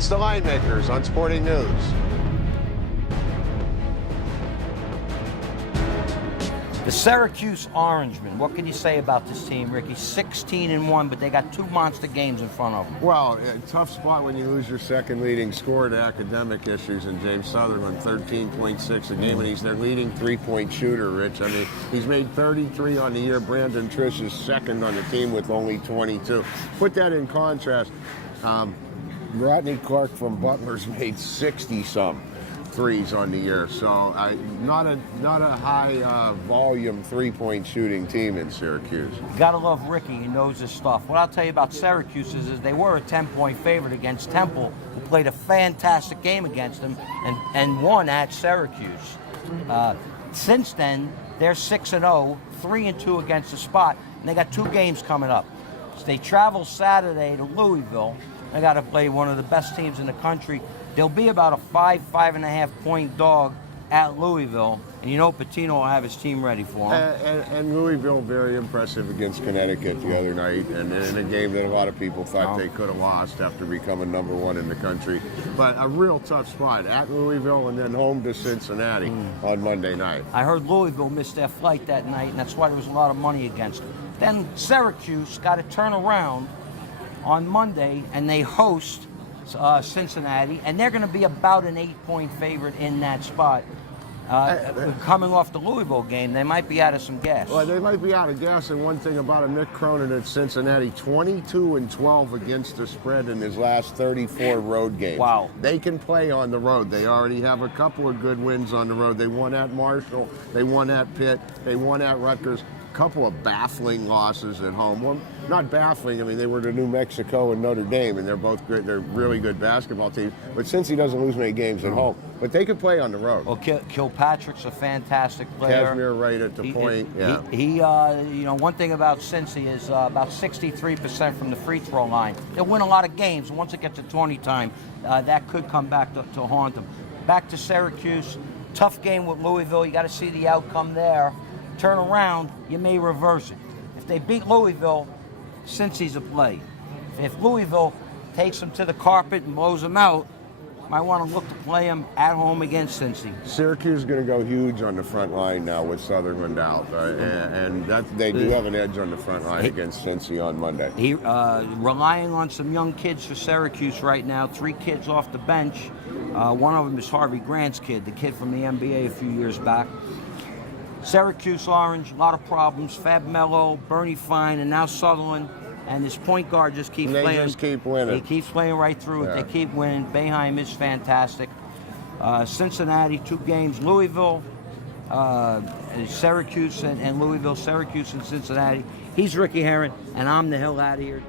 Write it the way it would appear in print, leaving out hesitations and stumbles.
It's the Line Makers on Sporting News. The Syracuse Orangemen, what can you say about this team, Ricky? 16-1, but they got two monster games in front of them. Well, a tough spot when you lose your second leading scorer to academic issues in James Sutherland, 13.6 a game, and he's their leading three-point shooter, Rich. I mean, he's made 33 on the year. Brandon Trish is second on the team with only 22. Put that in contrast. Rodney Clark from Butler's made 60-some threes on the year, so not a high volume three-point shooting team in Syracuse. You gotta love Ricky, he knows his stuff. What I'll tell you about Syracuse is they were a 10-point favorite against Temple, who played a fantastic game against them and won at Syracuse. Since then, they're 6-0, 3-2 against the spot, and they got two games coming up. So they travel Saturday to Louisville. They got to play one of the best teams in the country. They'll be about a 5.5 point dog at Louisville, and you know Pitino will have his team ready for them. And Louisville very impressive against Connecticut the other night, and in a game that a lot of people thought they could have lost after becoming #1 in the country. But a real tough spot at Louisville and then home to Cincinnati on Monday night. I heard Louisville missed their flight that night, and that's why there was a lot of money against them. Then Syracuse got to turn around on Monday, and they host Cincinnati, and they're going to be about an 8-point favorite in that spot. Coming off the Louisville game, they might be out of some gas. Well, they might be out of gas, and one thing about him, Nick Cronin at Cincinnati, 22-12 against the spread in his last 34 road games. Wow. They can play on the road. They already have a couple of good wins on the road. They won at Marshall, they won at Pitt, they won at Rutgers. Couple of baffling losses at home. Well, not baffling. I mean, they were to New Mexico and Notre Dame, and they're both great. They're really good basketball teams. But Cincy doesn't lose many games at home, but they could play on the road. Well, Kilpatrick's a fantastic player. Casimir right at the point. He you know, one thing about Cincy is about 63% from the free throw line. They'll win a lot of games, and once it gets to 20 time, that could come back to haunt them. Back to Syracuse, tough game with Louisville. You got to see the outcome there. Turn around, you may reverse it. If they beat Louisville, Cincy's a play. If Louisville takes them to the carpet and blows them out, might want to look to play them at home against Cincy. Syracuse is going to go huge on the front line now with Sutherland out, and that they do have an edge on the front line against Cincy on Monday. He relying on some young kids for Syracuse right now. 3 kids off the bench. One of them is Harvey Grant's kid, the kid from the NBA a few years back. Syracuse Orange, a lot of problems. Fab Mello, Bernie Fine, and now Sutherland. And this point guard just keeps playing. They just keep winning. He keeps playing right through it. They keep winning. Boeheim is fantastic. Cincinnati, 2 games. Louisville, Syracuse and Louisville. Syracuse and Cincinnati. He's Ricky Herron, and I'm the hell out of here.